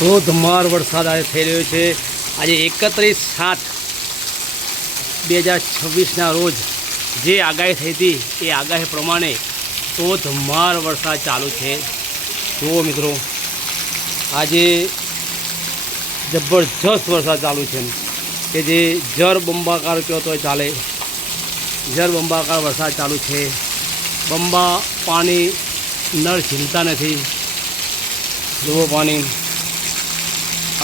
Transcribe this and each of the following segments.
ધોધમાર વરસાદ આજે થઈ રહ્યો છે। આજે 31/7/2026ના રોજ જે આગાહી થઈ હતી એ આગાહી પ્રમાણે ધોધમાર વરસાદ ચાલુ છે। જુઓ મિત્રો, આજે જબરજસ્ત વરસાદ ચાલુ છે કે જે જળબંબાકાર કહો તો ચાલે। જળબંબાકાર વરસાદ ચાલુ છે। બંબા પાણી નળ ઝીલતા નથી। જુઓ પાણી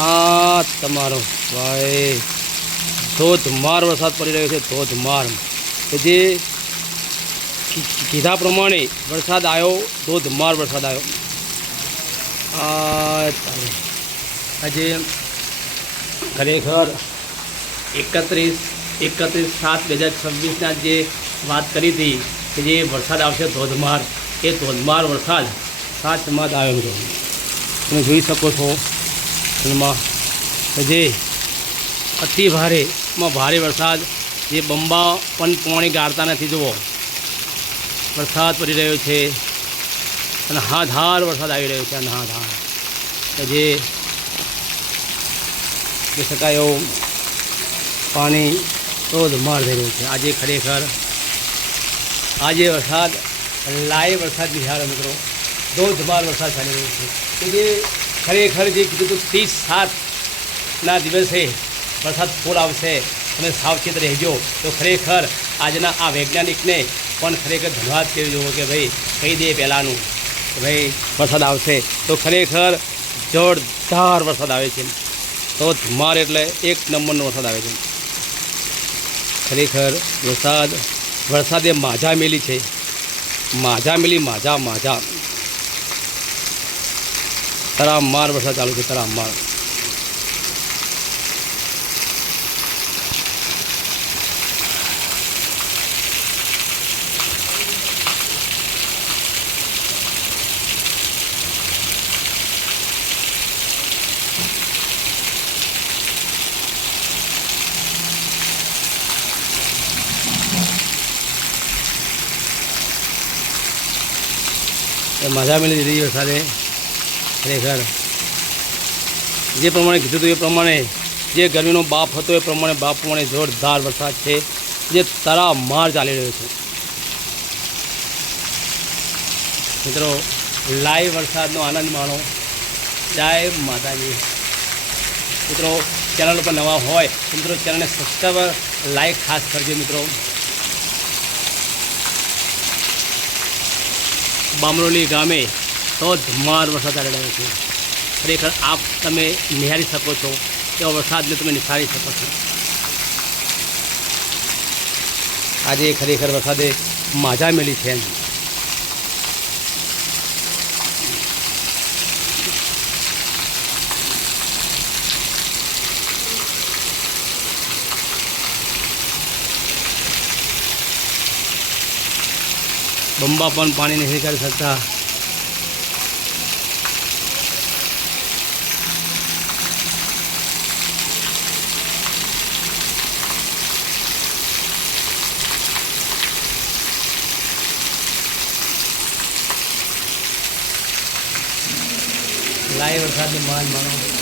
આ તમારો ભાઈ ધોધમાર વરસાદ પડી રહ્યો છે। ધોધમાર કે જે કીધા પ્રમાણે વરસાદ આવ્યો, ધોધમાર વરસાદ આવ્યો। આજે ખરેખર 31/7/2026ના જે વાત કરી હતી કે જે વરસાદ આવશે ધોધમાર, એ ધોધમાર વરસાદ સાચમાં જ આવ્યો મિત્રો। તમે જોઈ શકો છો એમાં જે અતિ ભારેમાં ભારે વરસાદ, જે બંબા પણ પાણી ગાળતા નથી। જુઓ વરસાદ પડી રહ્યો છે અને હાધાર વરસાદ આવી રહ્યો છે। અને હાધાર કે જે કહી શકાય એવું પાણી ધોધમાર થઈ રહ્યું છે। આજે ખરેખર આજે વરસાદ લાઈવ વરસાદ બિહાર મિત્રો, ધોધમાર વરસાદ ચાલી રહ્યો છે કે જે ખરેખર જે કીધું હતું 30/7ના દિવસે વરસાદ ફૂલ આવશે, તમે સાવચેત રહેજો। તો ખરેખર આજના આ વૈજ્ઞાનિકને પણ ખરેખર ધન્યવાદ કહી દેવો કે ભાઈ કહી દે પહેલાંનું કે ભાઈ વરસાદ આવશે। તો ખરેખર જોરદાર વરસાદ આવે છે। ધોધમાર એટલે એક નંબરનો વરસાદ આવે છે। ખરેખર વરસાદે માઝા મેલી છે। માઝા તરામાર વરસાદ ચાલુ છે। તરામાર મજા મેળવી દીધી વરસાદે। ખરેખર જે પ્રમાણે કીધું હતું એ પ્રમાણે, જે ગરમીનો બાપ હતો એ પ્રમાણે જોરદાર વરસાદ છે, જે તરામાર ચાલી રહ્યો છે મિત્રો। લાઈવ વરસાદનો આનંદ માણો। જય માતાજી મિત્રો। ચેનલ પર નવા હોય મિત્રો ચેનલને સબસ્ક્રાઈબ, લાઈક ખાસ કરજો મિત્રો। બામરોલી ગામે ધોધમાર વરસાદ ચાલી રહ્યો છે। ખરેખર આપ તમે નિહાળી શકો છો, એવા વરસાદને તમે નિહાળી શકો છો। આજે ખરેખર વરસાદે માઝા મેલી છે। બંબા પણ પાણી નથી કરી શકતા। લાઈવ વરસાદની માન માણો।